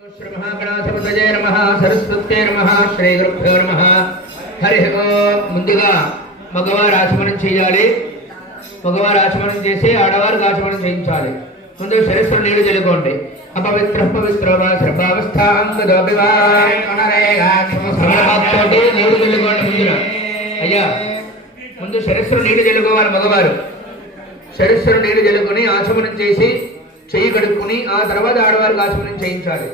श्री महागणाधिपतये नमः सरस्वत्यै नमः श्री गुरुभ्यो नमः हरि ओम ముందుగా మగవారు ఆచమనం చేయాలి మగవారు ఆచమనం చేసి ఆడవారు ఆచమనం చేయించాలి ముందు శరీరం నీళ్లు జల్లుకోండి అపవిత్ర పవిత్రవా సర్వావస్థాం గదోపివాయ అనరేగాక్షమసమనమత్తోటి నీళ్లు జల్లుకోండి ముందున అయ్యా ముందు శరీరం నీళ్లు జల్లుకోవాలి మగవారు శరీరం నీళ్లు జల్లుకొని ఆచమనం చేసి చెయ్యి కడుక్కుని ఆ తర్వాత ఆడవారు ఆచమనం చేయించాలి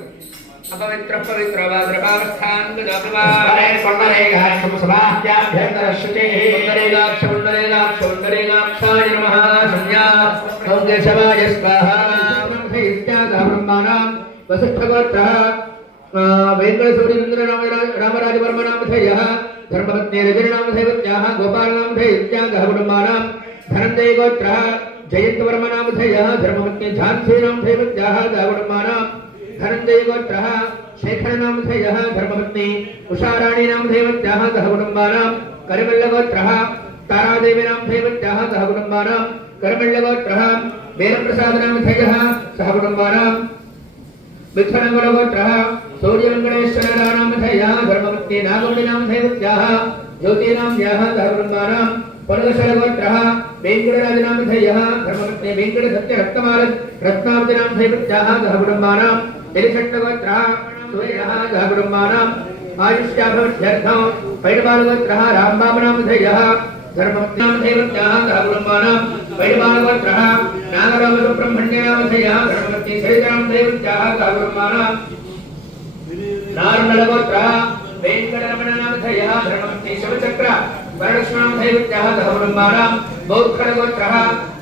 अपवित्र पवित्र वाद्रभावस्थान गदोपिवाय कोण्डरेगाक्षमसभाभ्याभ्यन्तरश्रुतेः कोण्डरेगाक्षाय नमः संज्ञा ओं केशवाय स्वाहा इत्यादः ब्रह्माणां वसिष्ठगोत्रः वेङ्कटसूर्येन्द्र रामराजवर्मनामधेयः धर्मपत्नी रजनीनामधेयत्याः गोपालनामधेय इत्यादः ब्रह्माणां धनञ्जयगोत्रः जयन्तवर्मनामधेयः धर्मपत्नी झान्सीनामधेयत्याः ब्रह्माणां धनञ्जय गोत्रः शेखरनामधेयः धर्मपत्नी उषाराणी नामधेयत्याः सह कुटुम्बानां करमल्लगोत्रः तारादेवी नामधेयत्याः सह कुटुम्बानां करमल्लगोत्रः वेदप्रसादनामधेयः सह कुटुम्बानां विठ्ठलगोत्रः सूर्यवेङ्कटेश्वरनामधेयः धर्मपत्नी नागमणि नामधेयत्याः ज्योतिनाम्याः सह कुटुम्बानां पनगशलगोत्रः वेङ्कटराजनामधेयः धर्मपत्नी वेङ्कटसत्यरत्नमाल रत्नावतिनामधेयत्याः सह कुटुम्बानां निरिषट्टगोत्रः सूर्यः सह कुटुम्बानां आयुष्याभवत्यर्थं पैडबालगोत्रः रामबाबनामधेयः धर्मपत्नीनामधेयत्याः सह कुटुम्बानां पैडबालगोत्रः नागरामसुब्रह्मण्यनामधेयः धर्मपत्नी सरितानामधेयत्याः सह कुटुम्बानां नारनलगोत्रः वेङ्कटरमणनामधेयः धर्मपत्नी शिवचक्र वरलक्ष्मणामधेयत्याः सह कुटुम्बानां बौद्धगोत्रः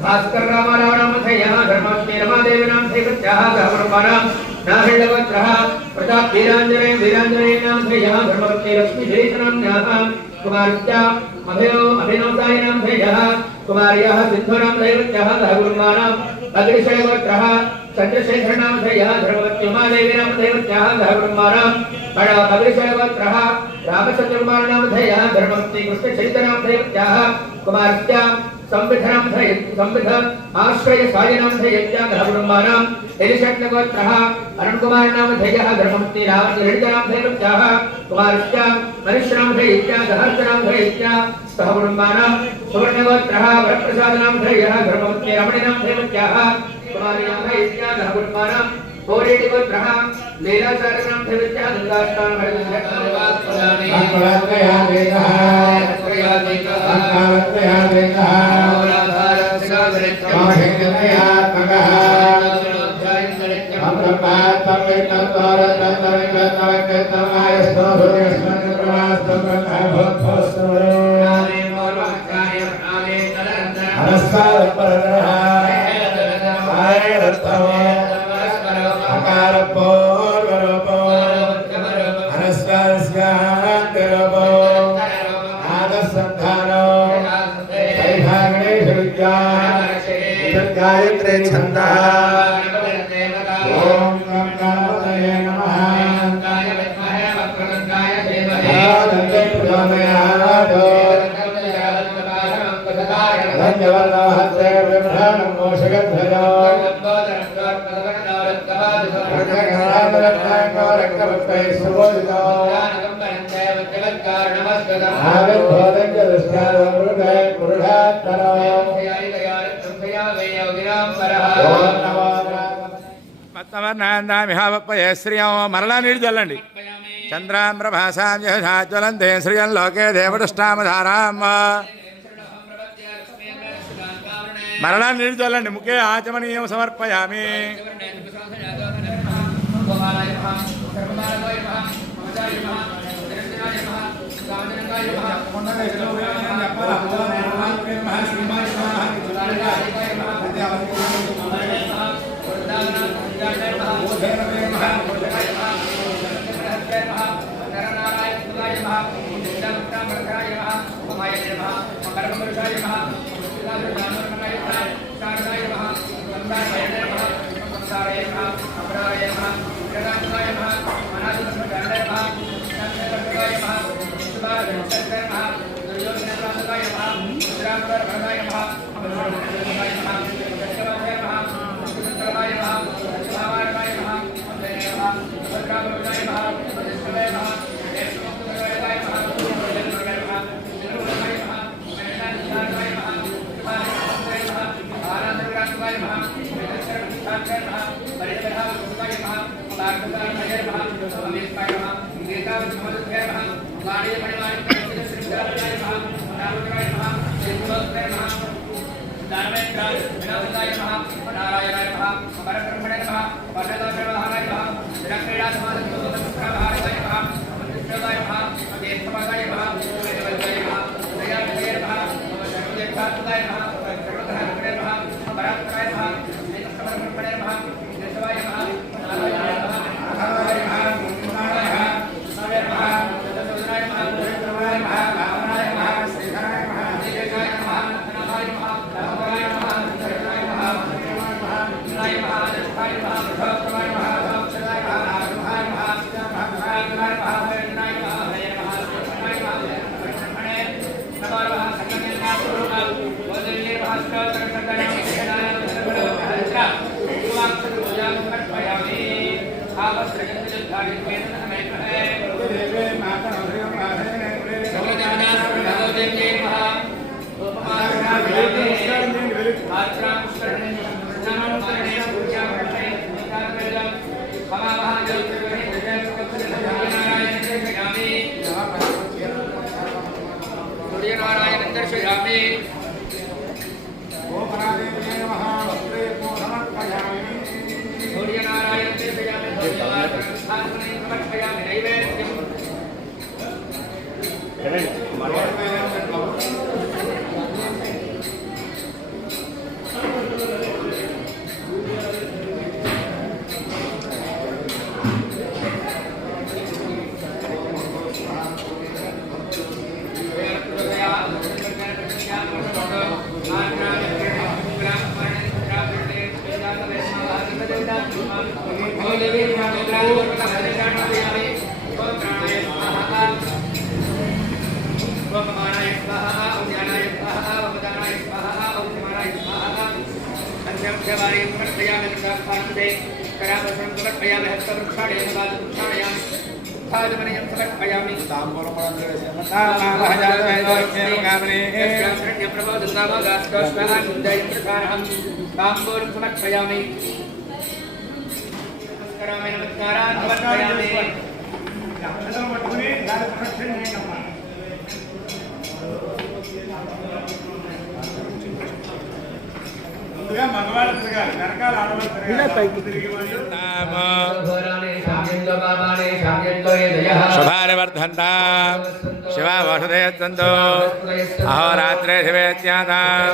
भास्कर रामारावणामधेयः धर्मपत्नी रमादेवीनामधेयत्याः सह कुटुम्बानां नाहल्लगोत्रः प्रताप वीराञ्जनेयनामधेयः धर्मपत्नी लक्ष्मीजयितनाम्याः कुमार्या अभिनवतायनामधेयः कुमार्याः सिन्धुनामधेयत्याः सह कुटुम्बानां अग्निशयगोत्रः चन्द्रशेखरनामधेयः धर्मपत्नी उमादेवीनामधेयत्याः सह कुटुम्बानां अग्निशयगोत्रः रामचन्द्रकुमारनामधेयः धर्मपत्नी कृष्णचरितनामधेयत्याः कुमार्या संविध आश्रय सायनामधेयत्याः सह कुटुम्बानां एलिशट्टगोत्रः अरुणकुमारनामधेयः धर्मपत्नी ललितनामधेयत्याः कुमार्या मनुष्यनामधेयत्याः सहस्रनामधेयत्याः सह कुटुम्बानां सुवर्णगोत्रः वरप्रसादनामधेयः धर्मपत्नी रमणीनामधेयत्याः कुमारीनामधेयत्याः सह कुटुम्बानां कोरेटिगोत्रः लीलाचार्यनामधेयत्याः गायत्री छंदा ओम गणपतये नमः गाय विद्महे वक्रतुण्डाय धीमहि तन्नो प्रचोदयात् धन्यवादः ब्रह्मणं मोषगध्वजो శ్రియం మరలా నీళ్ళు చల్లండి చంద్రాం ప్రభాసాం జ్వలంతే శ్రియం లోకే దేవదష్టామధారాం మరలా నీళ్ళు చల్లండి ముఖే ఆచమనీయం సమర్పయామి శుభానివర్ధంతాం శివా వసుదేవంతో అహోరాత్రే శివేత్యాదాం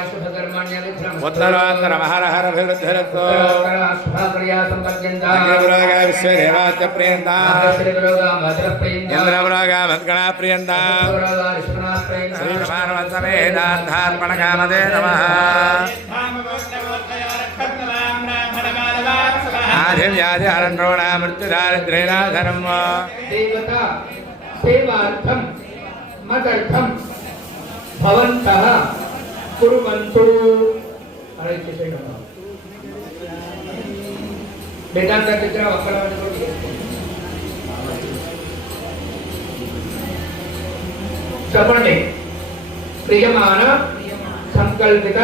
ఉత్తరోత్తర మహరహరభివృద్ధిరస్తో అగ్నిపురోగా విశ్వదేవాత్య ప్రియంతాం ఇంద్రపురోగా మద్గణా ప్రియంతాం శ్రీమానవంతమేదార్థార్పణకామదే నమః ఆదివ్యాధి హరణ్రోణ మృత్యుదారిద్ర్యనాశనం దేవతా సేవార్థం మదర్థం భవంతః కుర్వంతు వేదాంత చిత్ర ఒక్కల చెప్పండి. ప్రియమాన సంకల్పిత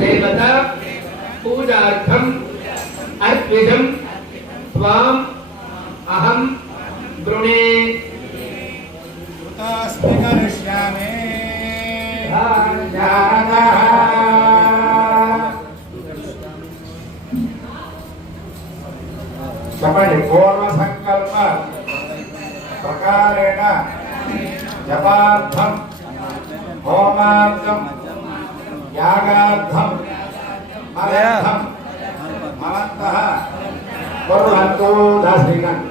దేవత పూజార్థం అర్పితం త్వాం అహం గృణే. చెప్పండి. పూర్వ సంకల్ప ప్రకారేణ జపార్థం హోమార్థం యాగార్థం మదర్థం భవంతః కుర్వంతు. దాస్తికన్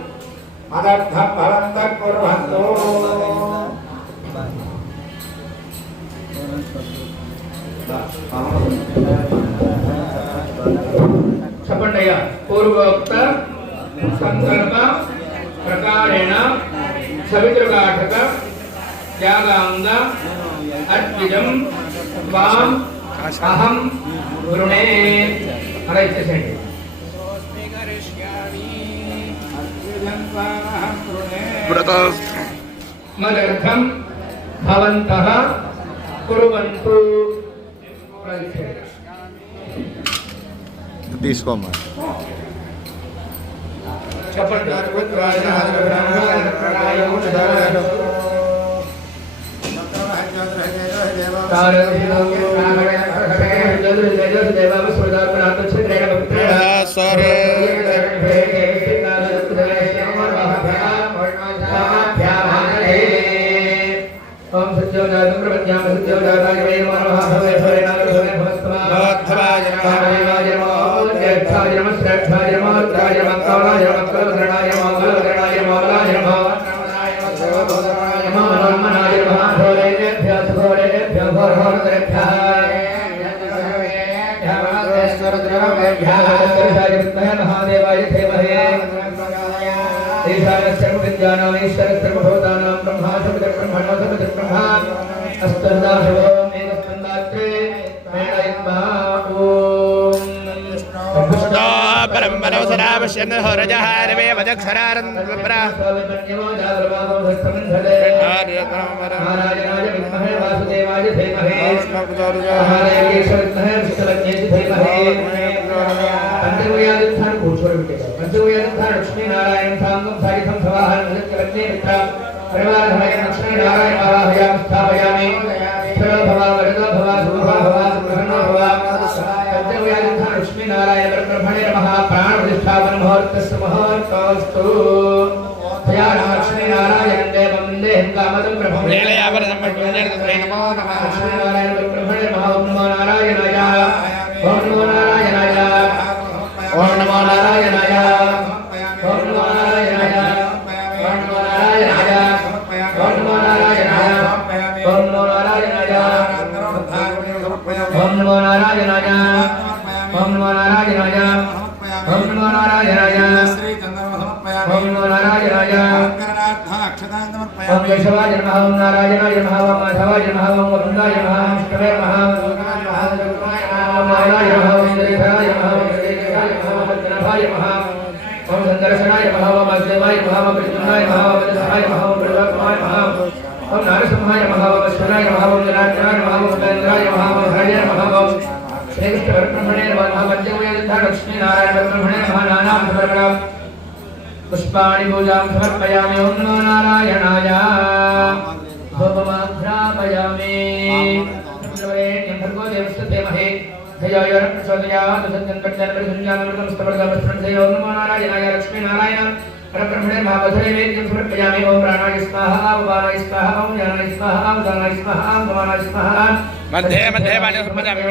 మదర్థం భవంతః కుర్వంతు. చెప్పండి అయ్యా. పూర్వోక్త సంకల్ప ప్రకారేణ సవితృకాఠక యాగాంగ అర్పితం త్వాం అహం గృణే. అలా ఇచ్చేసేయండి. మదర్థం భవంతః కుర్వంతు. తీసుకోమ్మా. ओम सत्योजातं प्रपद्याम सत्योजाताय वै नमः भवे भवे नाम भवे भवस्तमा भवत्थवाय नमः देवाय नमः ज्येष्ठाय नमः श्रेष्ठाय नमः उत्तराय नमः कौलाय नमः कलकरणाय नमः कलकरणाय नमः मौलाय नमः सर्वभूतनाय नमः मनोन्मनाय नमः भोलेभ्यः भोलेभ्यः भोरभोरतरेभ्यः महादेवाय धीमहि ईशानः सर्वविद्यानाम् ईश्वरः सर्वभूतानां ब्रह्मा सर्वब्रह्मणो सर्वब्रह्मा अष्टदाशवोम एकस्कन्धात्रे मेणयन्मा ॐ परमवसरावश्यन् होरजहारवे वदक्षरारन्द्रब्रा नारायणाय विद्महे वासुदेवाय धीमहि महादेवाय विष्णुवे धीमहि पंचगुयादित्थान पूर्वोत्तर पंचगुयादित्थान लक्ष्मी नारायण सांगम सारिथम सवाहन सत्यवत्ने मित्र परिवारभय लक्ष्मी नारायण आवाहयाम स्थापयामि सर्व भवा वरदो भवा शुभा भवा सुप्रसन्नो भवा पंचगुयादित्थान लक्ष्मी नारायण ब्रह्मणे नमः प्राण प्रतिष्ठापन मुहूर्तस्य मुहूर्तस्तु या लक्ष्मी नारायण देवं देहं कामदं प्रभवं लीलयावरदं पठ्यते नमो नमः लक्ष्मी नारायण ब्रह्मणे नमः ओम नमो नारायणाय ओम नमो नारायणाय ओम नमो नारायणाय ओम नमो नारायणाय ओम नमो नारायणाय ओम नमो नारायणाय ओम नमो नारायणाय ओम नमो नारायणाय ओम नमो नारायणाय ओम नमो नारायणाय ओम नमो नारायणाय ओम केशवाय नमः ओम नारायणाय नमः ओम माधवाय नमः ओम गोविन्दाय नमः ओम विष्णवे नमः ओम नारायणाय नमः ओम इंद्रेशाय नमः ओम श्रीकेशाय नमः ओम जनाभाय नमः ओम संदर्शनाय नमः ओम वासुदेवाय नमः ओम कृष्णाय नमः ओम वत्सहाय नमः ओम प्रभातमाय नमः ओम नारसिंहाय नमः ओम अश्वनाय नमः ओम जनार्दनाय नमः ओम उपेन्द्राय नमः ओम हरये नमः ओम श्रीकृष्ण परब्रह्मणे नमः पंचगुयादित्थान लक्ष्मी नारायण परब्रह्मणे नमः नानां समर्पयामि पुष्पाणि पूजां समर्पयामि ओम नमो नारायणाय धूपमाघ्रापयामि भर्गो देवस्य धीमहि धियो यो न प्रचोदयात् सत्यं प्रत्यं परिसंज्ञानमृतं स्तवरदमस्मृते ओम नमो नारायणाय लक्ष्मी नारायण परब्रह्मणे नमः वधरे वेद्यं समर्पयामि ओम प्राणाय स्वाहा उपानाय स्वाहा ओम ज्ञानाय स्वाहा उदानाय स्वाहा समानाय स्वाहा मध्ये मध्ये वाणि सर्वजामि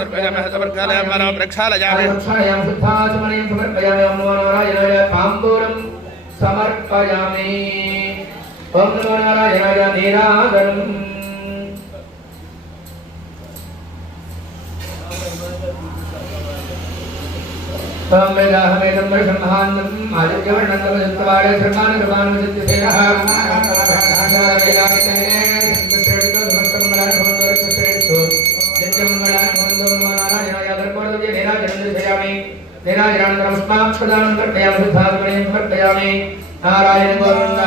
सर्वजामि सर्वकाले मनो प्रक्षालयामि प्रक्षालयामि शुद्धाचमनीं समर्पयामि ओम नमो नारायणाय ताम्बूलं समर्पयामि ओम नमो नारायणाय नीराजनम् तम वेदाहमेदं वर्षमहान्नम् आदित्यवर्णं तमजन्तवारे सर्वान् सर्वान् विजित्यसेनः नारायण गोविन्द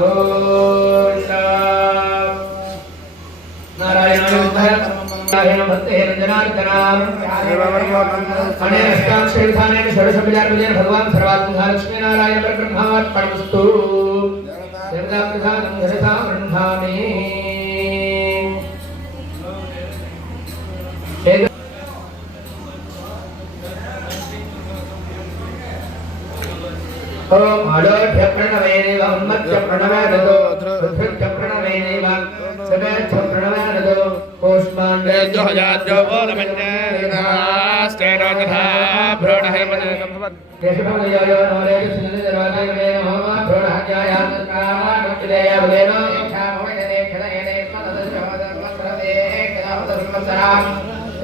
गोविन्द नारायण नारायण भक्ते जनार्दनाम अनेकाक्षरस्थानेन षोडशोपचारपूजन भगवान् सर्वात्मकः लक्ष्मी नारायण परब्रह्मार्पणमस्तु देवता प्रसादं धरता गृह्णामि ओम आलोढ्य प्रणवे देव उन्मत्य प्रणवे नदो रुद्रत्य प्रणवे देव समेच्छ प्रणवे नदो कोष्माण्डे जोहयाद्यो बोलमन्यस्तेनो तथा भ्रूणहे मदकम्भवत् केशवमयोयो नोरे सिन्धुजराजये नमः भ्रूणहत्यायां तत्कामानुचिलेय बुलेनो यक्षामोयने खलयने मददशोदमस्रदे खलावदसंवत्सरां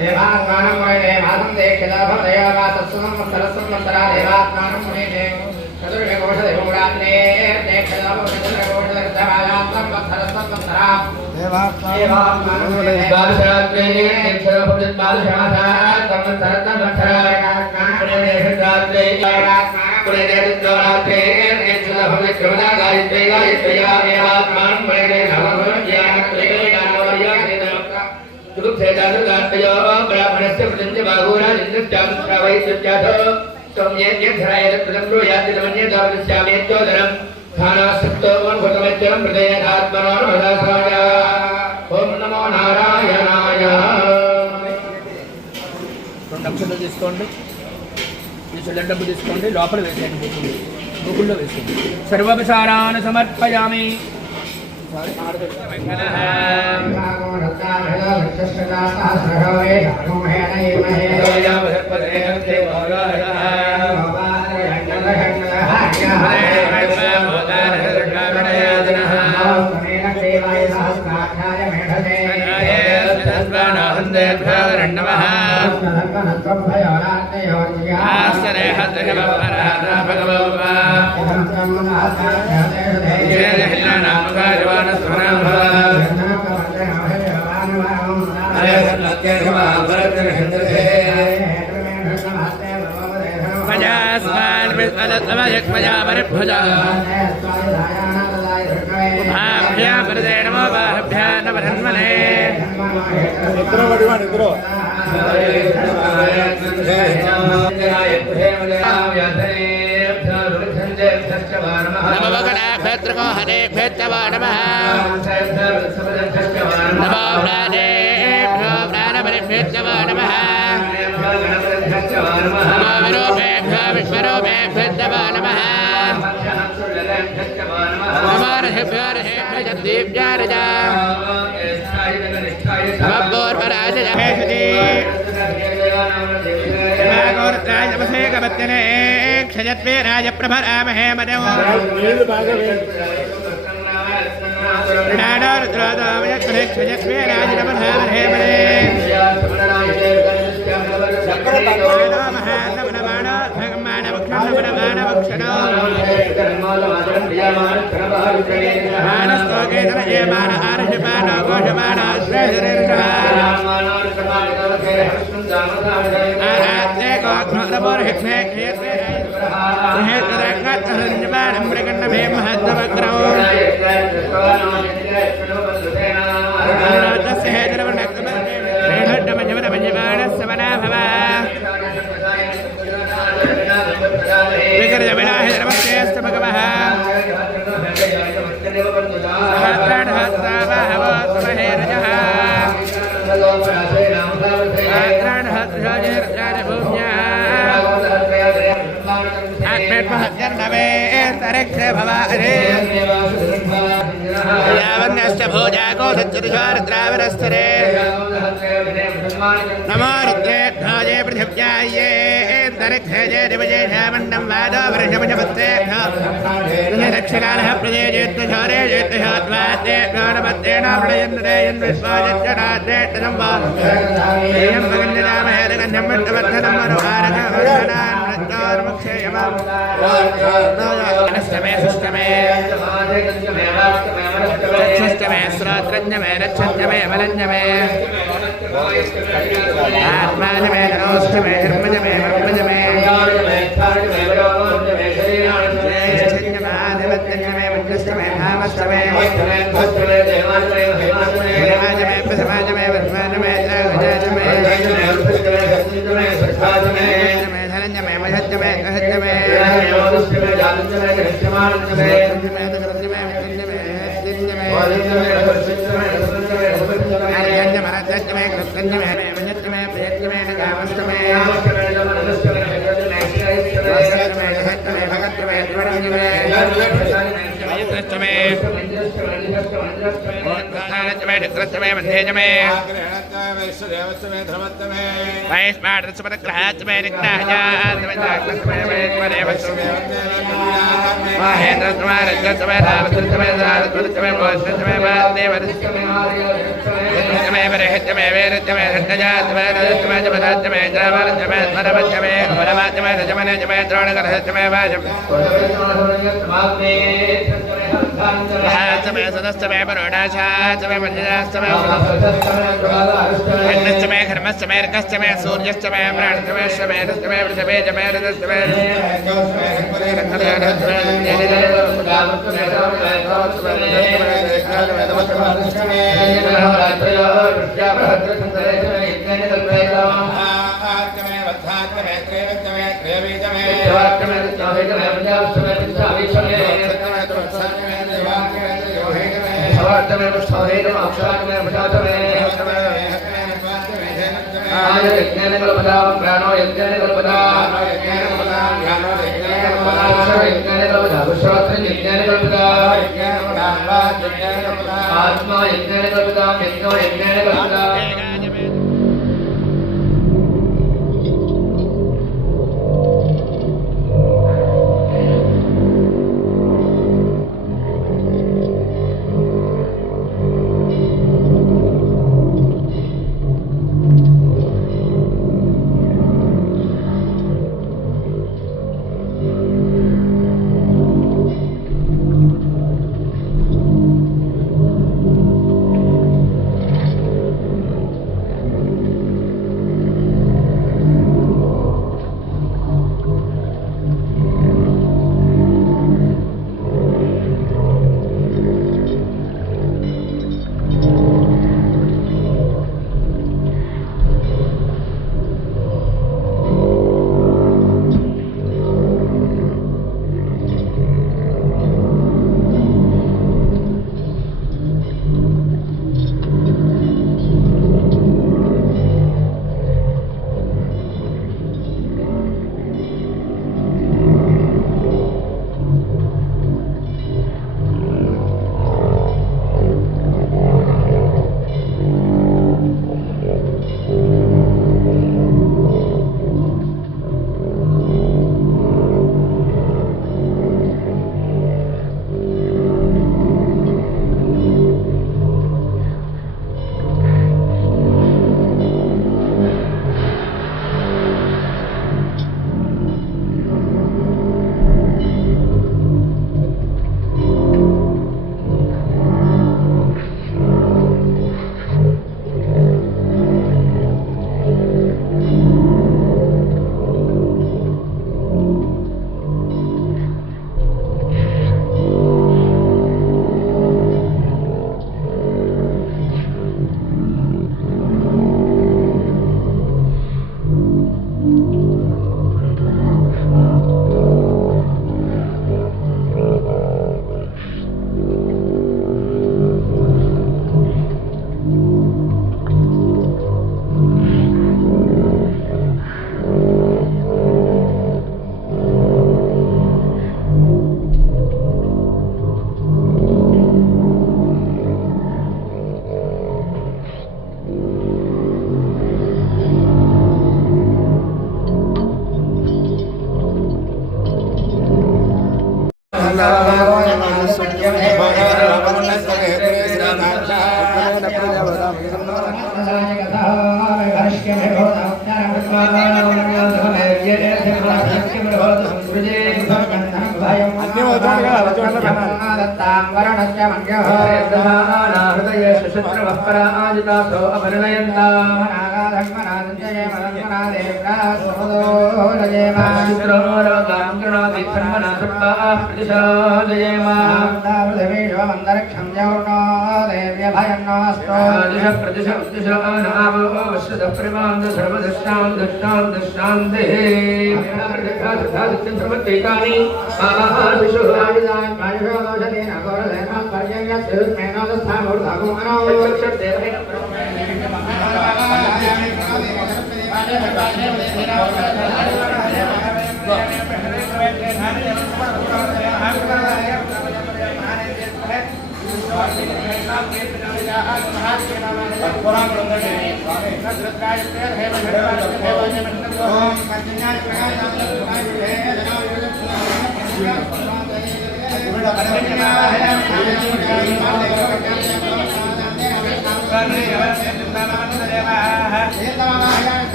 देवात्मानं वयने मातं देक्षलाभदया वातस्सुनं मत्सरस्संवत्सरा देवात्मानं वयने चतुर्वे घोषदेवोरात्रे देक्षलाभोषदेवोषदर्शवायात्मं मत्सरस्संवत्सरा देवात्मानं वयने बालशरात्रे देक्षलाभोषद बालशरात् तमत्सरत्तमत्सराय पुण्यदेशरात्रे पुण्यदेशरात्रे देक्षलाभोषद क्रमदा गायत्रे गायत्र्या देवात्मानं वयने नमोज्ञात्रे गानवर्यात्रे तुलुक्षेदासु गात्रयो ब्राह्मणस्य प्रजन्य बाहुरा जिन्द्रस्यां श्रावयित्याथ सौम्येभ्यधरायतमन्येदावस्यामेत्योदरम् स्थानासक्तोमन्भुतमत्यं हृदयधात्मनोर्मदासाय ఓం నమో నారాయణాయ. రెండు అక్షరాలు తీసుకోండి, ఈ డబ్బు తీసుకోండి, లోపల వేసేయండి, గూగుల్లో వేసేయండి. సర్వోపచారాన్ని సమర్పయామి. భద్రకో హరే భేత్తవా నమః నమో ప్రాణేభ్యో ప్రాణపరిభ్యో నమః నమో విరూపేభ్యో విశ్వరూపేభ్యో నమః నమో రథేభ్యో రథేభ్యో జగదీభ్యారజ క్షయత్వే రాజప్రభరామహే మదం క్షయత్వే రాజప్రభరామహే మదే नमो रुद्रेभ्यो पृथिव्याये दरक्षे दिवजे मंडम वादो वर्षभुजपत्रेभ्यो दक्षिणानः प्रदेजेत्तशौरे जेत्तशोद्वाद्देभ्यो नमत्तेन प्रयन्द्रेयन् विश्वाजच्चनाद्देट्टनं वा एयं भगन्यनामहे दगन्धं विट्टवर्धनं मनोहारकं मृत्योर्मुक्षेयमं नमस्तमे सुष्टमे रक्षस्तमे श्रोत्रञ्जमे रक्षञ्जमे अमलञ्जमे आत्माजमे धनोष्टमे धर्मजमे वर्मजमे ज्येष्ठञ्जमादिवत्यञ्जमे वज्रष्टमे भामष्टमे समाजमे प्रसमाजमे वर्धमानमे त्रगजाजमे धनञ्जमे महज्जमे कहज्जमे Arjame Krutkanjame Manjatame Priyatame Nagamashtame Vasatame Nahatame Bhagatame Dvaranjame Ayutratame Odhanatame Dukratame Mandhejame Vaishmadratsupatakratame Niknahjatame Dakratame Vedvadevatame Mahendratame Rajatame Ravatratame Zaratvatame Voshatame Vadevatame Jame Varehitame Veritame Hattajatame Rajatame Jabadatame Javaratame Maravatame Maravatame Rajamane Jame Dronagaratame Vajam Hatame Sadastame Barodashatame Manjastame Annastame Karmastame Rakastame Suryastame Pranastame Shame Rastame Vrishame Jame Radastame आत्मा यज्ञेन कल्पितां यज्ञो यज्ञेन कल्पिताम्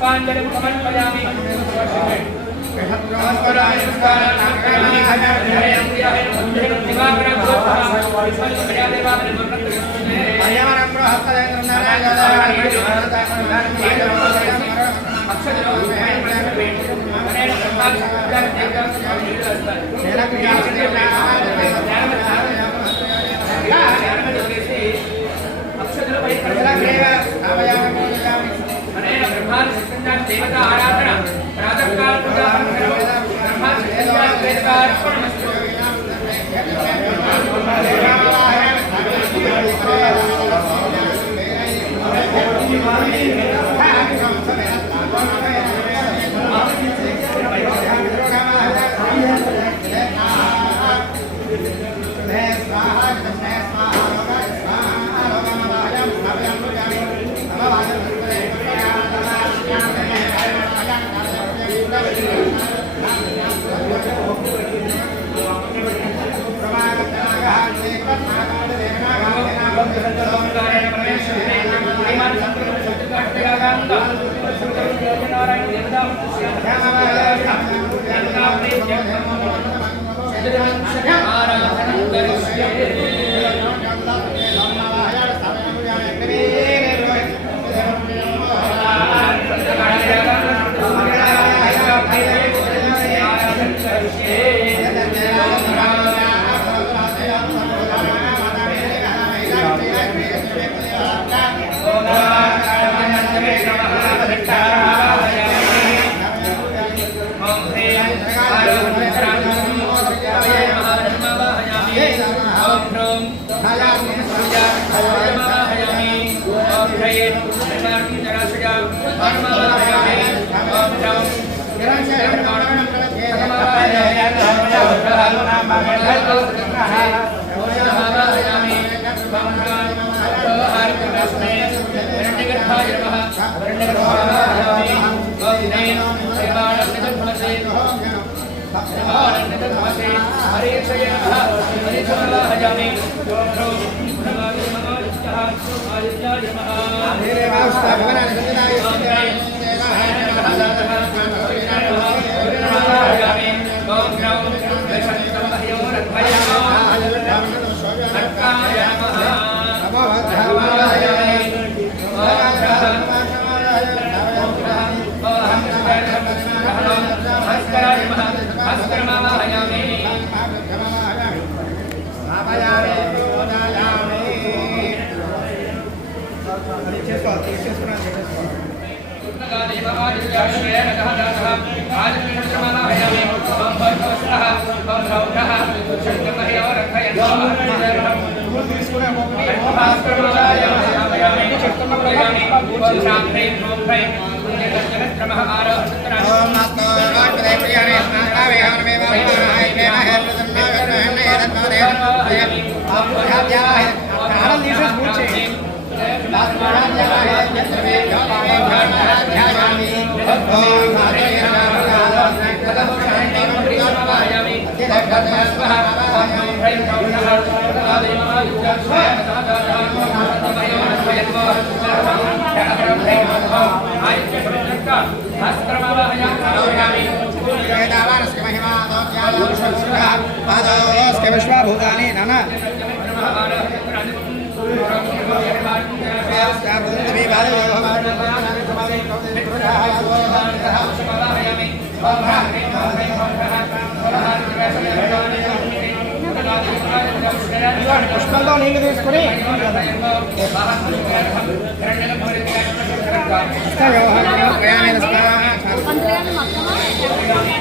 पुष्पांजलि समर्पयामि देवता आराधना प्रातःकाल पूजा ब्रह्मा देवता अर्पणमस्तु विश्वाभूतानि नाना పుష్పంలో నీళ్లు తీసుకుని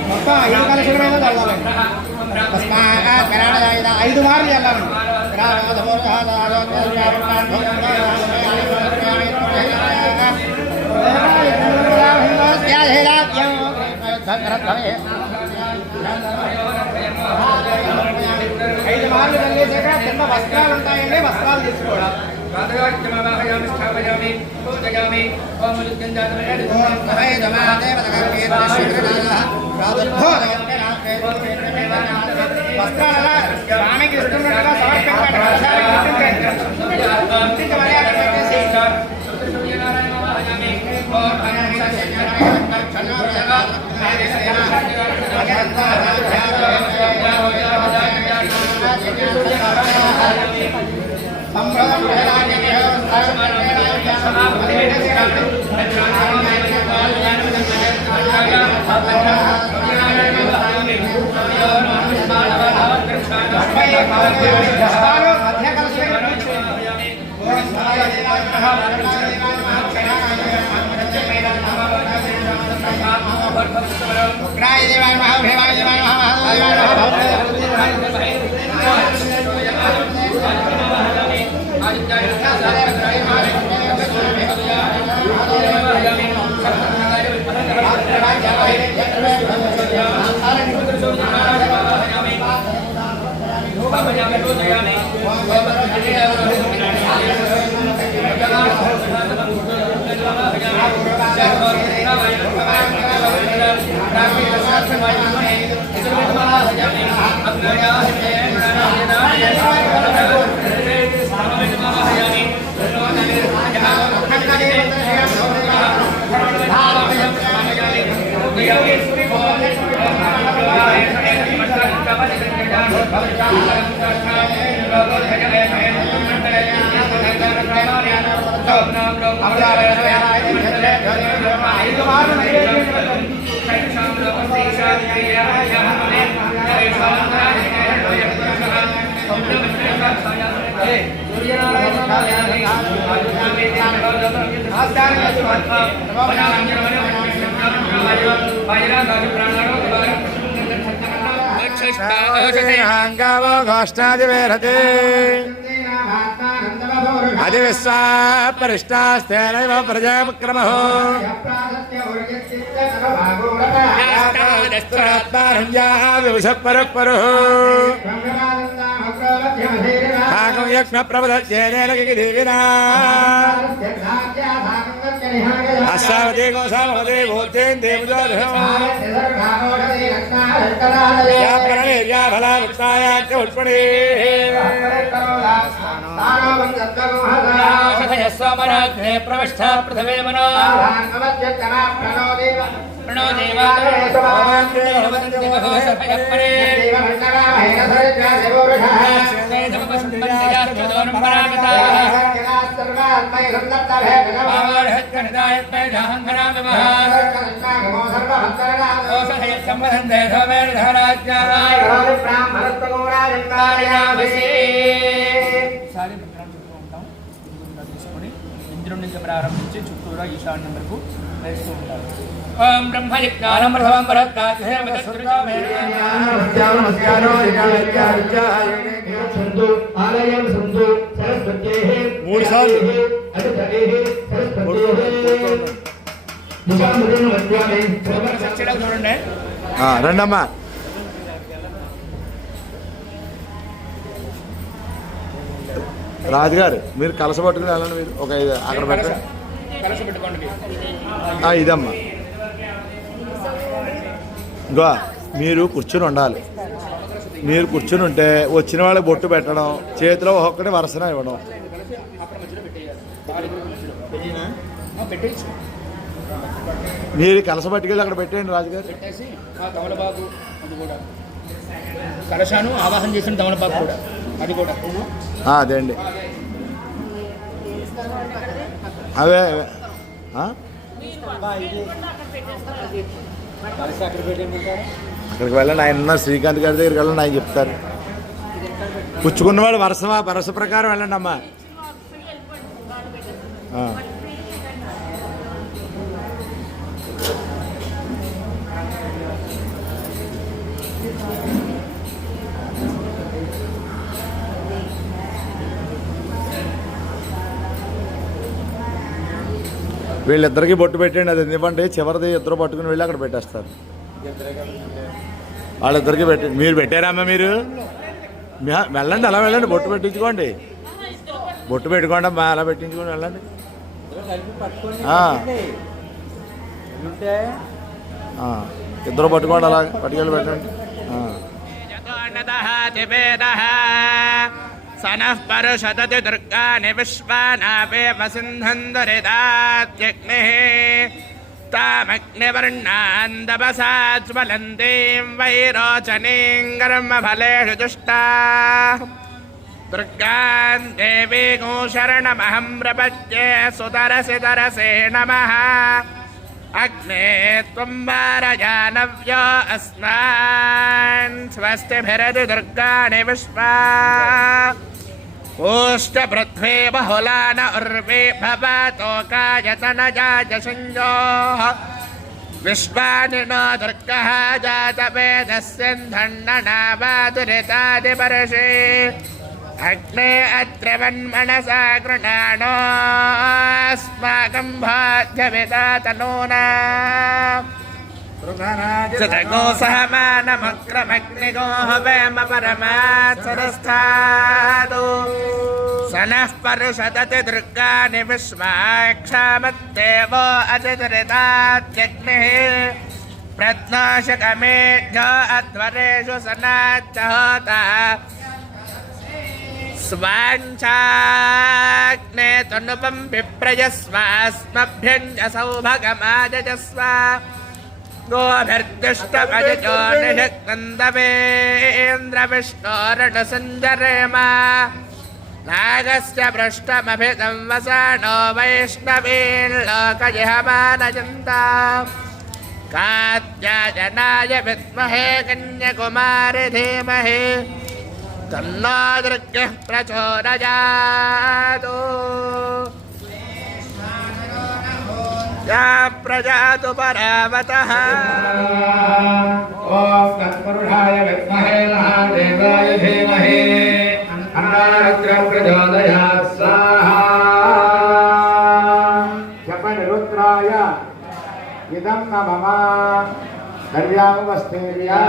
మొత్తం 5 కలశల మీద చల్లాలి. 5 మార్లు చల్లాలి. क्या ఐదు మార్లు చల్లేసాక కింద వస్త్రాలు ఉంటాయండి, వస్త్రాలు తీసుకోవడం. వస్త్రాలు స్వామికి ఇస్తున్నట్టుగా అది విశ్వాపరిష్టాస్తేనైవ ప్రజాక్రమో విషపరపరు భాగం యజ్ఞ ప్రబధేన దేవినా అష్టావతి గోసావతి భూతేన్ దేవజోధే ప్రవిష్ట పృథివీ మనో ప్రణో తీసుకొని ఇంద్రుడి నుంచి ప్రారంభించి చుట్టూరా ఈశాన్యం వరకు వేస్తూ ఉంటారు. ఓం బ్రహ్మయజ్ఞానం ప్రథమం చూడండి. రండమ్మా. రాజుగారు మీరు కలస పట్టుకుని వెళ్ళండి. మీరు ఒక 5 అక్కడ పెట్టండి. ఇదమ్మా ఇంకా మీరు కూర్చుని ఉండాలి. మీరు కూర్చుని ఉంటే వచ్చిన వాళ్ళకి బొట్టు పెట్టడం, చేతిలో ఒక్కటి వరసన ఇవ్వడం. మీరు కలస పట్టుకెళ్ళి అక్కడ పెట్టేయండి రాజుగారు. తమలపాకు అది కూడా కలశాను ఆవాహన చేసిన తమలపాకు కూడా అది కూడా అదే అండి. అవే అక్కడికి వెళ్ళండి. ఆయన ఉన్నారు, శ్రీకాంత్ గారి దగ్గరికి వెళ్ళండి, ఆయన చెప్తారు. పుచ్చుకున్నవాడు వరుస ప్రకారం వెళ్ళండి అమ్మా. వీళ్ళిద్దరికీ బొట్టు పెట్టండి. అది ఇవ్వండి. చివరిది ఇద్దరు పట్టుకుని వెళ్ళి అక్కడ పెట్టేస్తారు. వాళ్ళిద్దరికి పెట్టండి. మీరు పెట్టారమ్మా? మీరు వెళ్ళండి, అలా వెళ్ళండి, బొట్టు పెట్టించుకోండి, బొట్టు పెట్టుకోండి అమ్మా, అలా పెట్టించుకోండి, వెళ్ళండి. ఇద్దరు పట్టుకోండి, అలా పట్టుకెళ్ళి పెట్టండి. సనః పరుషదతి దుర్గాని విశ్వానావేమ సింధందురిదాత్యగ్నిః తామగ్నివర్ణాందవసాజ్వలంతీం వైరోచనీం కర్మఫలేషు దుష్టాః దుర్గాం దేవీం శరణమహం ప్రపద్యే సుతరసి తరసే నమః అగ్నే త్వం వారజానవ్యో అస్మాన్ స్వస్తిభిరతి దుర్గాణి విశ్వా ఓష్టపృథ్వీ బహుళాన ఉర్వే భవతోకాయతనజాయ సంయోః విశ్వాని నో దుర్గః జాతవేదస్యంధన్ననావాదురితాదిపరశే అగ్నే అత్రవన్మనసా గృణాణోస్మాకం బాధ్యవిదాతనూనా చతగో సహమానమక్రమగ్నిగో హవేమ పరమాత్సరస్థాదు సనః పరుషదతి దుర్గాని విశ్వాక్షామద్దేవో అతిదరితాత్యగ్నిః ప్రత్నాశకమేఘ్యో అధ్వరేషు సనాచ్చహోత స్వాంఛాగ్నే తనుపం విప్రయస్వాస్మభ్యంజ సౌభగమాజస్వ గోభిర్దుష్టమజో నిషక్నందవేంద్ర విష్ణోరణసంజరేమ నాగస్య పృష్టమభితం వసానో వైష్ణవీర్లోకజిహమానజంత కాత్యాయనాయ విద్మహే కన్యకుమారి ధీమహి తన్నో దుర్గః ప్రచోదయాతు యా ప్రజాతు పరావతః ఓం తత్పురుషాయ విద్మహే మహాదేవాయ ధీమహి తన్నో ప్రచోదయాత్ స్వాహా. చెప్పండి. రుద్రాయ ఇదం మమ దర్యావస్థేర్యా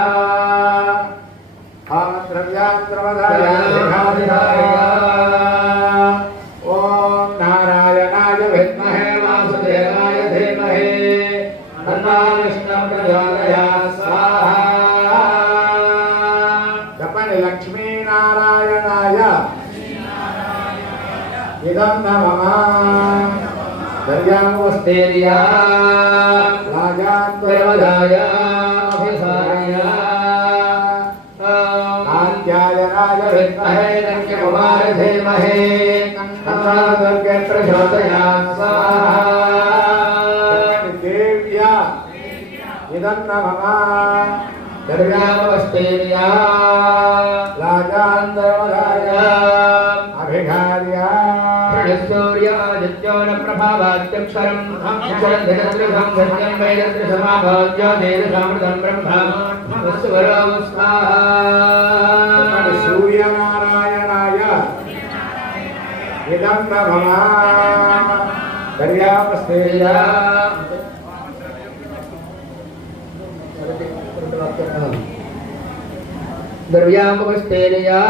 ఓం నారాయణాయ విద్మహే వాసుదేవాయ ధీమహి తన్నో విష్ణుః ప్రచోదయాత్ స్వాహా. చెప్పండి. లక్ష్మీనారాయణాయ ఇదం మమ దర్యావస్థేర్యా రాజాత్వరవదాయ అభిసాయ కాత్యాయనాయ విద్మహే కన్యకుమారి ధీమహి తన్నో దుర్గః ప్రచోదయాత్ స్వాహా. దేవ్యా ఇదం మమ దర్యావస్థేర్యా రాజాంతరవదాయ అభిఘార్య సూర్యాదిత్యో న ప్రభావాద్యక్షరం అక్షరం ధనత్రిభం సత్యం వేదత్రిసమాభాజ్య దేవతామృతం బ్రహ్మ వస్సువరో స్వాహా. సూర్యనారాయణాయ ఇదం మమ దర్యావస్థేర్యా ద్రవ్యాముపస్థేర్యా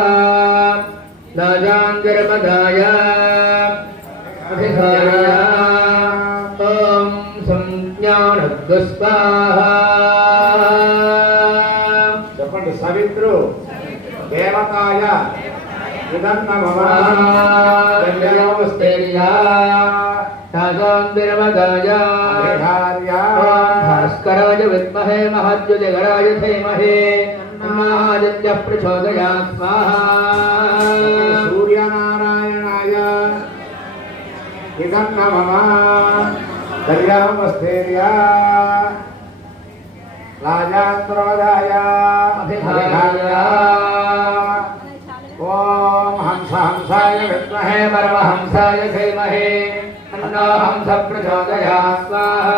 నాజాంజరమదాయ అభిధాయ ఓం సంజ్ఞానస్వాహా. చెప్పండి. సవిత్రు దేవతాయ ఇదం మమ ద్రవ్యాముపస్థేర్యా నాజాంజరమదాయ అభిఘార్య భాస్కరాయ విద్మహే మహాద్యుతిగరాయ ధీమహి మహాదిత్య ప్రచోదయాత్ స్వాహా. సూర్యనారాయణాయ ఇదం మమ దర్యావస్థేర్యా రాజాంతరవదాయ అభిఘార్య ఓం హంసాయ విద్మహే పరమహంసాయ ధీమహి తన్నో హంస ప్రచోదయాత్ స్వాహా.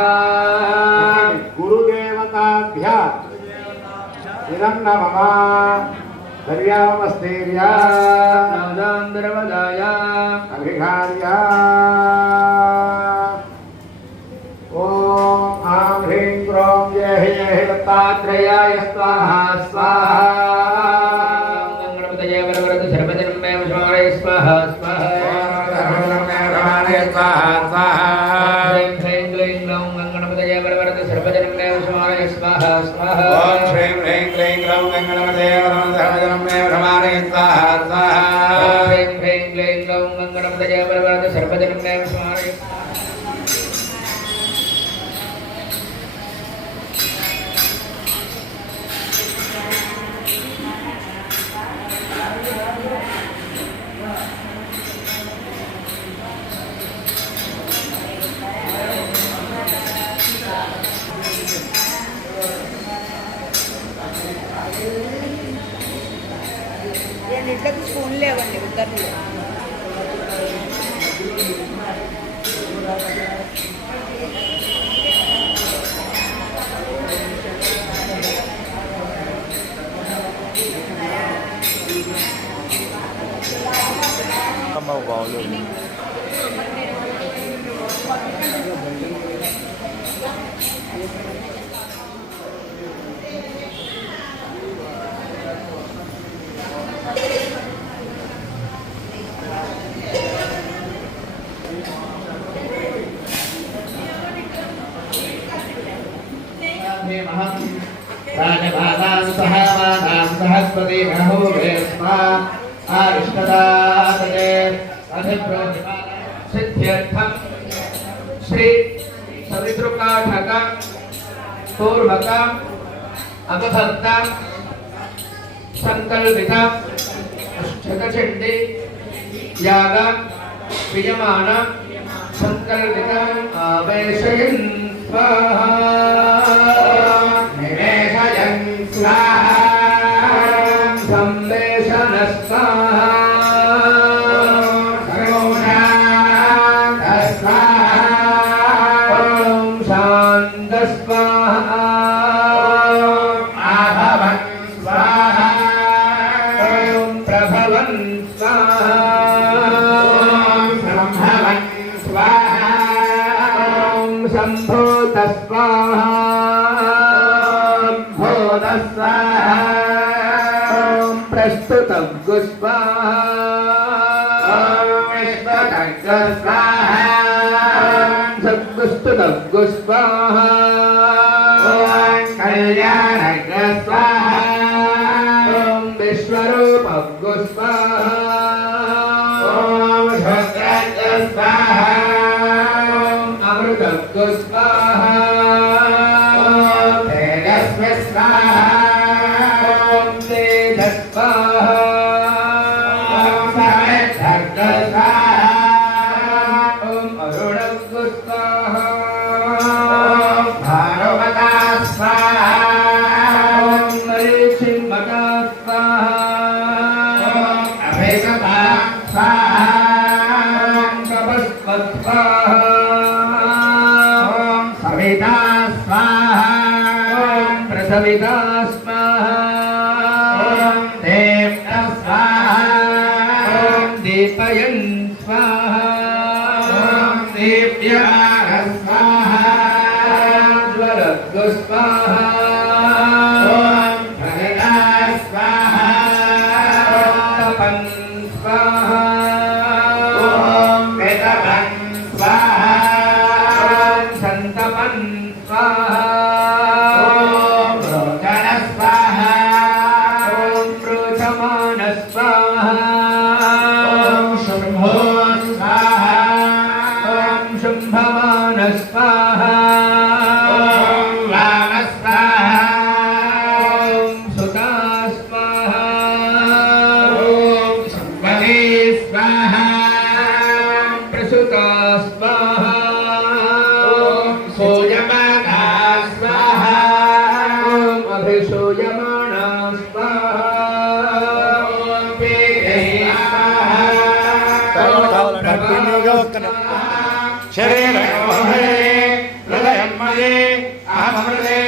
గురుదేవతాభ్య ఇదం మమ దర్యావస్థేర్యా నాదాంధ్రవదాయ అభిఘార్య ఓం ఆం హ్రీం క్రోం జయ హే जगत्पात्रयाय स्वाहा स्वाहा गणपतये वरवरद सर्वजनं मे वशमानय स्वाहा स्वाहा ह्रीं ह्रीं क्लीं ग्लौं गणपतये वरवरद सर्वजनं मे वशमानय स्वाहा स्वाहा ओम श्रीं ह्रीं क्लीं ग्लौं गणपतये वरवरद सर्वजनं मे वशमानय स्वाहा स्वाहा ह्रीं ह्रीं क्लीं ग्लौं गणपतये वरवरद सर्वजनं मे वशमानय రెండిట్లకి స్పూన్ లేవండి ఉద్దరు బాగుంది राजभागां सहावादां सहस्पति बहूवे स्मा आरिष्टदातये अधिप्रोतिपादं सिद्ध्यर्थं श्री सवितृकाठक पूर्वक अवभक्त संकल्पित अष्टकचंडी याग क्रियमाण संकल्पित आवेशयन् स्वाहा निवेशयन् स्वाहा संवेशन स्वाहा संभूत स्वाहा भूत स्वाहा प्रस्तुत स्वाहा विश्वतज्ञ स्वाहा सद्गुस्तुत स्वाहा कल्याणज्ञ स्वाहा विश्वरूप स्वाहा शुक्रज्ञ स्वाहा अमृत स्वाहा तेजस्वी स्वाहा तेजः स्वाहा सवितर्क स्वाहा अरुण स्वाहा भानुमता स्वाहा मरीचिन्मता स्वाहा अभिगता स्वाहा कपस्पत् स्वाहा सविता स्वाहा प्रसविता स्वाहा देव स्वाहा दीपयन् स्वाहा दीप्या स्वाहा ज्वलद् स्वाहा भगना स्वाहा तपन् स्वाहा वेदवन् स्वाहा संतपन् स्वाहा रोचन स्वाहा रोचमान स्वाहा शुम्भो स्वाहा शुम्भमान स्वाहा वाम स्वाहा सुता स्वाहा संवदे स्वाहा प्रसुता स्वाहा सोयमाना स्वाहा अभिशोयमाना स्वाहा शरीरयोः हृदयं मये अहमृते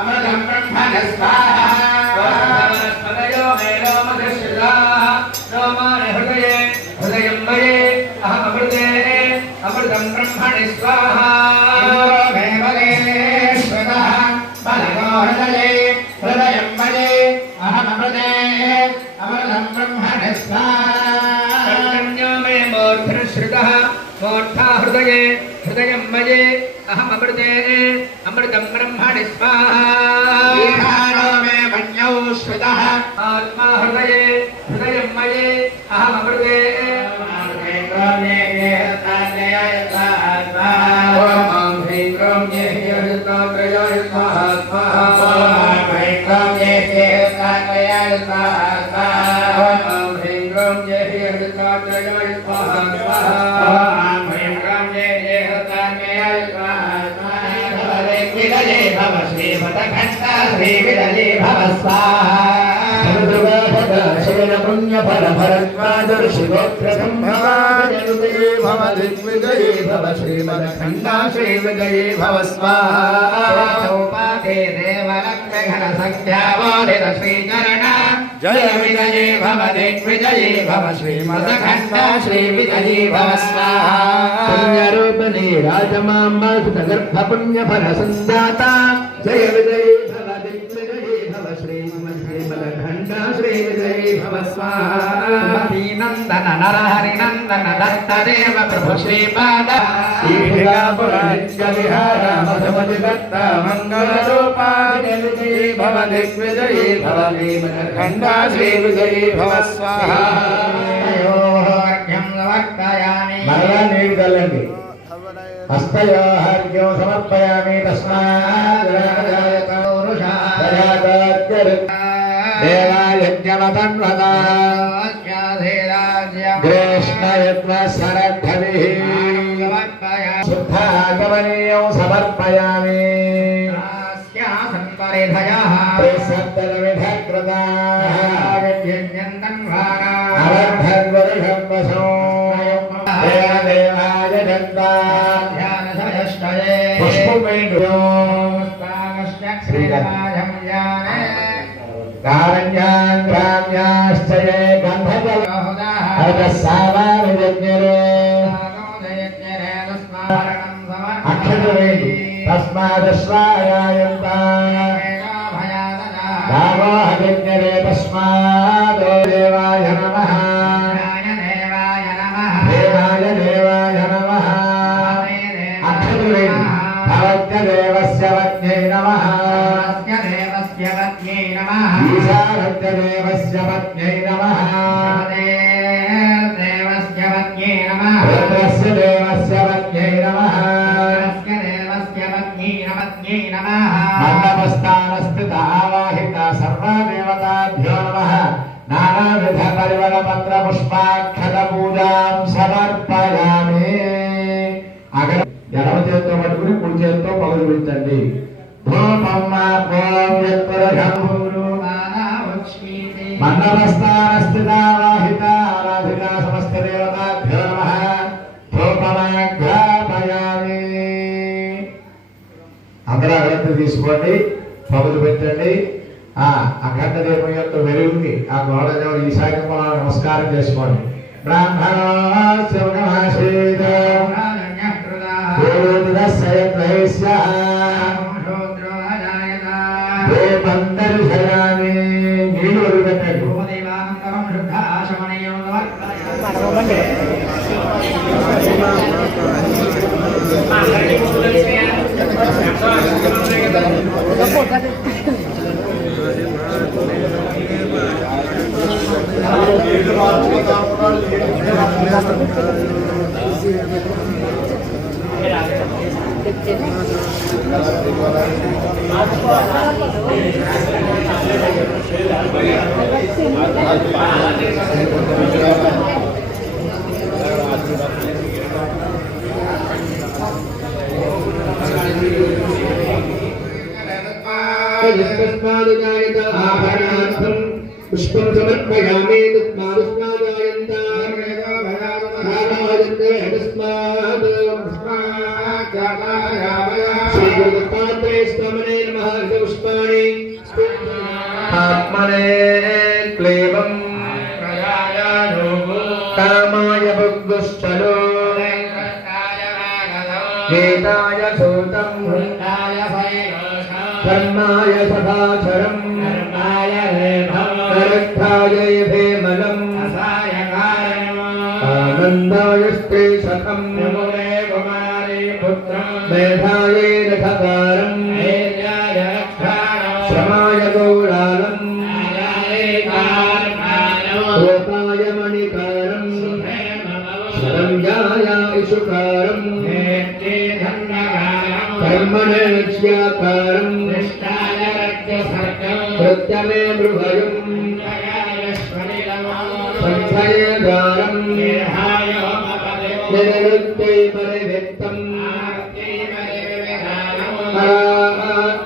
अमृतं ब्रह्मण स्वाहा स्मरयो मे रोमधश्रिताः रोमानि हृदये हृदयं मये अहमृते अमृतं ब्रह्मणि स्वाहा मे बलेश्वरः बलगो श्रुतः मोक्षा हृदये हृदयं मये अहममृते अमृतं ब्रह्मणि स्वाहा मे मन्यौ श्रुतः आत्मा हृदये हृदयं मये अहममृते श्रीमदखण्डा श्रीविजये भव स्वाहा जय विजये भव दिग्विजये भव श्रीमदखण्डा श्रीविजये भव स्वाहा राजमाम्बा सुतगर्भपुण्यफल संजाता जय विजये भव दिग्विजये भव श्रीमदखण्डा श्रीविजये भव स्वाहा नंदन नरहरि नंदन दत्तदेव प्रभु श्रीपाद विहार मधुमति दत्त मंगल रूपा विजये भव दिग्विजये भव श्रीमदखण्डा श्रीविजये भव स्वाहा हस्तयोर्घ्यं समर्पयामि तस्मात् देवायज्ञमतन्वता कृष्णयत्वसरद्धविः शुद्धागमनीयं समर्पयामि देवाय दत्ता कारण्यान् ग्राम्याश्चये गन्धजलसावामिजज्ञरे अक्षतवेदि तस्मादश्वायायन्ता दावोहयज्ञरे तस्माद् देवाय नमः देवाय नमः अक्षतवेदि भवत्यदेवस्य वज्ञै नमः ईशानदेवस्य पत्न्यै नमः देवस्य पत्न्यै नमः रुद्रस्य देवस्य पत्न्यै नमः देवस्य पत्न्यै नमः मण्डपस्थानस्थिता आवाहिता सर्वदेवताभ्यो नमः नानाविध परिमलपत्र पुष्पाक्षतपूजां समर्पयामि అక్కడ ఎడమ చేత్తో పట్టుకుని కుడి చేత్తో పగులు పెట్టండి మండపస్థానస్థితావాహిత ఆరాధిత సమస్త దేవతాభ్యో నమః ధూపమాఘ్రాపయామి. అందరూ అగరత్తి తీసుకోండి, పగులు పెట్టండి. అఖండ దీపం యొక్క వెలుగుకి ఆ గోడ ఈశాన్య నమస్కారం చేసుకోండి. బ్రాహ్మణోస్య నమః పందర్శయామి. నీళ్ళు వదిలిపెట్టండి. पुष्पं समर्पयामि आत्मने क्लेवं कामाय बुद्धुश्चलो वेदाय सूतं धर्माय सदाचरम् आनन्दाय भेमलम् नन्दायस्ते सखम् यमुने कुमारी पुत्रम् मेधाये रथकारम् धैर्याय रक्षाणम् श्रमाय गौरालम् गोपाय मणिकारम् शरञ्जाय इषुकारम् कर्मणे लक्ष्याकारम् प्रत्यमे मृगयम् संस्थये द्वारम् निरृत्ते परिवित्तम्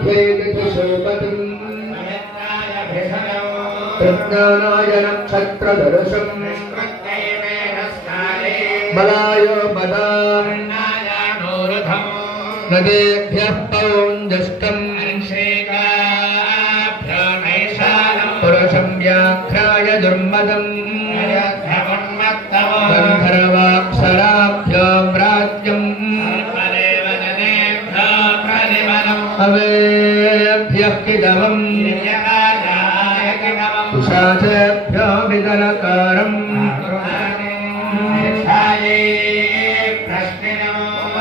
आराध्येतिशोपतिम् प्रज्ञानाय नक्षत्रदर्शम् बलाय बदाम् नदेभ्यः पौञ्जष्टम् पुरुषं व्याघ्राय दुर्मदम् गन्धर्वाप्सराभ्यो राज्यम् अवेभ्यः किदवम् पिशाचेभ्यो विदलकारम्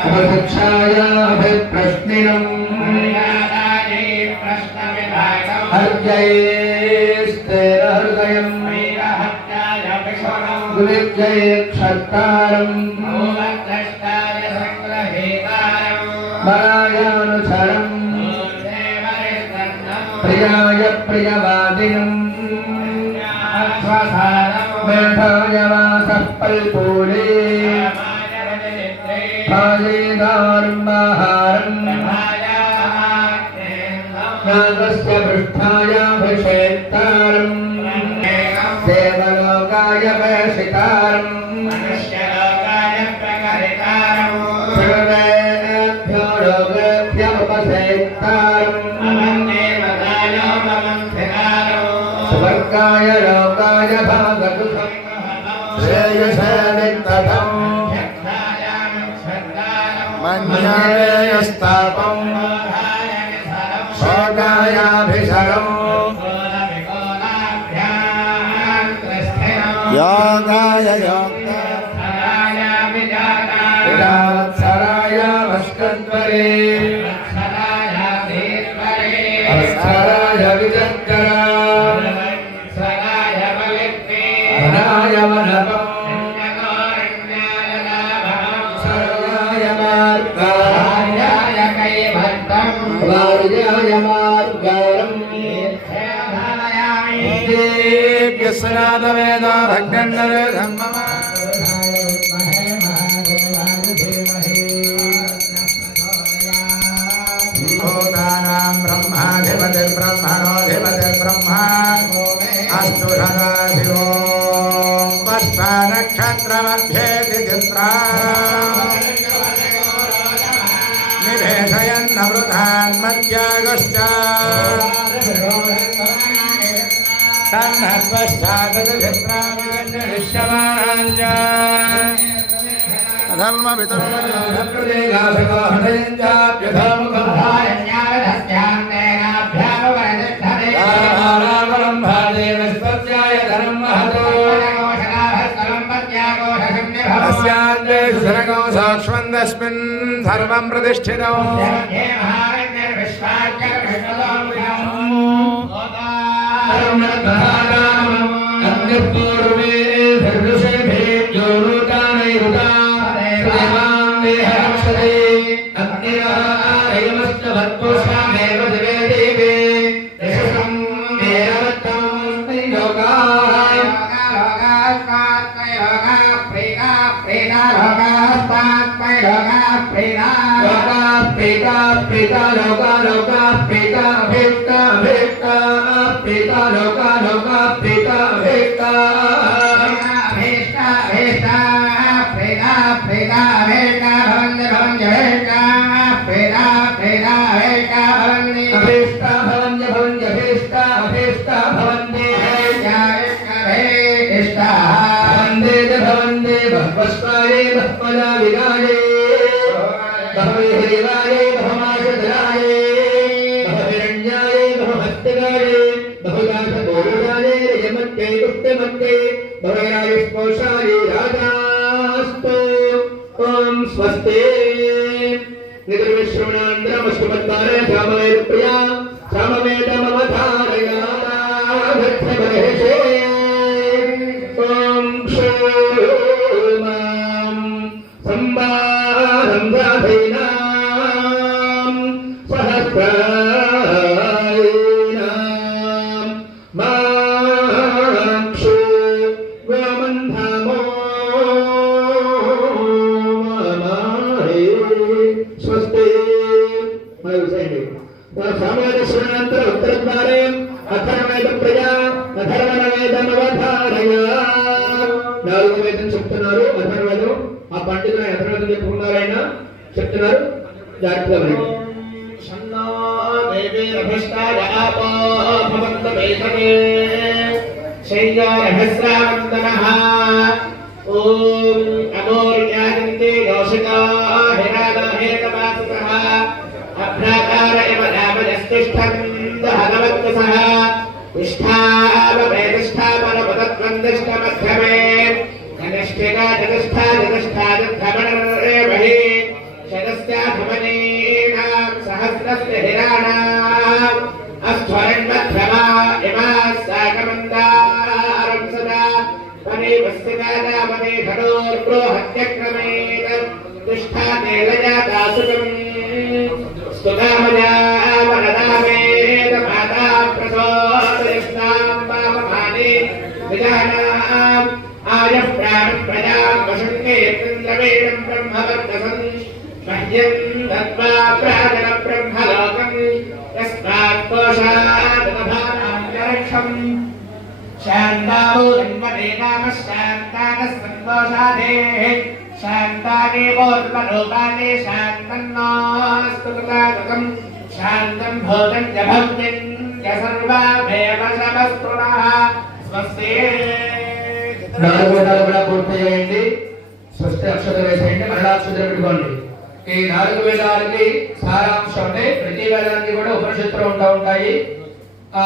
प्रशिक्षायाभिप्रश्निनम् हर्जयेस्तेरहृदयम् गुलिजये क्षत्कारम् बलायानुचरम् प्रियाय प्रियवादिनम् मेधाय वासः पल्पूले भाजेदारुम्बाहारम् नागस्य पृष्ठायाभिषेक्तारम् देवलोकाय वैशितारम् सर्वेभ्यो लोकेभ्यमुपसेक्तारम् स्वर्गाय लोकाय भागकुशम् श्रेयसे नित्यम् मन्येयस्तापम् शोकायाभिशरम् योगाय योगराय वस्कन्वरे अवसराय विजत्करा अनाय वनपम् सरयाय मार्गाय वार्याय मार्गारम् स्नातवेदा भग्नरे धर्मः भूतानां ब्रह्माधिपतिर्ब्रह्मणोऽधिपतिर्ब्रह्मा अस्तु सदाशिवो नक्षत्रमध्येति चित्रा निवेशयन्नवृथान्मत्यागश्च साक्ष्मन्दस्मिन् सर्वं प्रतिष्ठितौ पूर्वे सर्वशेभे योरुतानैरुता देवान्देहक्षते अग्निरायमश्च भत्पुषामेव दिवे देवे यशसं देवत्तं लोकाय प्रीता लोका लोका प्रीता अभिष्टा अभिष्टा प्रीता लोका लोका प्रीता अभिष्टा अभिष्टा अभिष्टा प्रीता प्रीता अभिष्टा भवन्ति भवन्ति अभिष्टा प्रीता प्रीता अभिष्टा भवन्ति अभिष्टा भवन्ति भवन्ति अभिष्टा अभिष्टा भवन्ति अभिष्टा भवन्ति भवन्ति भवस्वाये भवदा विराजे बहुदेवाय बहुमाशधराय बहुहिरण्याय बहुभक्तिगाय बहुदासगौरवाय यमत्यै गुप्तमत्यै बहुयाय स्पोषाय राजा ఓం స్వస్తి నిద్రవిశ్రవణాంతరమష్టమద్వారే సామవేద ప్రియా సామవేదమవధారయామాఘ్రమహేషే ఓం క్షోమాం సంబారం రాధైనాం సహస్రాయణాం మాక్షో గోమంధామో మామాహే స్వస్తి సామవేదశ్రవణాంతర ఉత్తరద్వారే అథర్వవేద ప్రజా అథర్వవేదమవధారయా 4వ వేదం చెప్తున్నారు అథర్వవేదం ఆ పండితులు అథర్వవేదం చెప్పుకున్నారు ఆయన చెప్తున్నారు జాగ్రత్తగా వినండి షన్నో దేవీరభిష్టాయ ఆపో భవంతమేతమే శైయారహస్రావందనః ఓం అమోర్యాజంతే దోషికా హిరాదహేతమాసః అభ్రాకార ఇవ నామయస్తిష్టం దహనవత్సః నిష్ఠావవేదిష్ఠాపరపదత్వందిష్టమధ్యమే కనిష్ఠిగా జనిష్ఠా జనిష్ఠాదద్ధమణరేవహి శతస్యాధమనీనాం సహస్రస్య హిరాణాం అస్ఫరణమధ్యమా ఇమాः సాకమందారం సదా పరివస్థితాదామనే ధనోర్బ్రోహత్యక్రమేణ తిష్ఠాతే లయాదాసుకం స్తుతామయామనదామేత మాతా ప్రసోదయస్నాం పాపమానే విజానాం ఆయః ప్రాణప్రజాం వశంకేంద్రవేణం బ్రహ్మవర్చసం మహ్యం దత్వా ప్రాజన బ్రహ్మలోకం యస్మాత్ కోశాదనభానాంతరిక్షం శాంతావో జన్మనే నామ శాంతానः సంతోషాదేః శాంతాని పూర్వరూపాని శాంతన్నోస్తు కృతాగతం శాంతం భూతం చ భవ్యం చ సర్వమేవ సమస్తునః స్వస్తి 4 వేదాలు కూడా పూర్తి చేయండి స్వస్తి అక్షరం వేసేయండి మరలా అక్షరం పెట్టుకోండి ఈ 4 వేదాలకి సారాంశం అంటే ప్రతి వేదానికి కూడా ఉపనిషత్తులు ఉంటాయి ఆ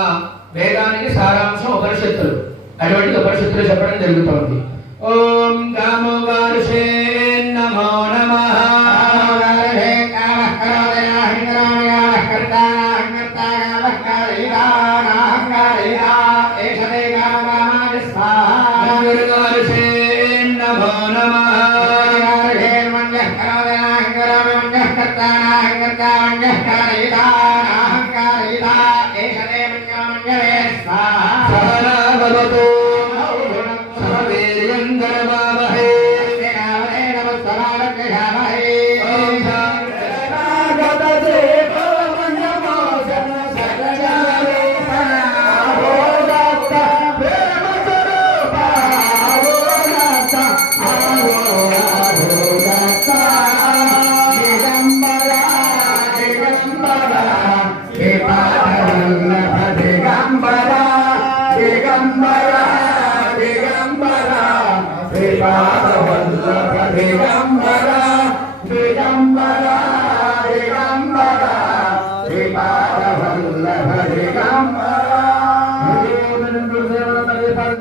వేదానికి సారాంశం ఉపనిషత్తులు అటువంటి ఉపనిషత్తులు చెప్పడం జరుగుతోంది ఓం కామో వారుషే నమో నమః Digambar, Digambar, Digambar,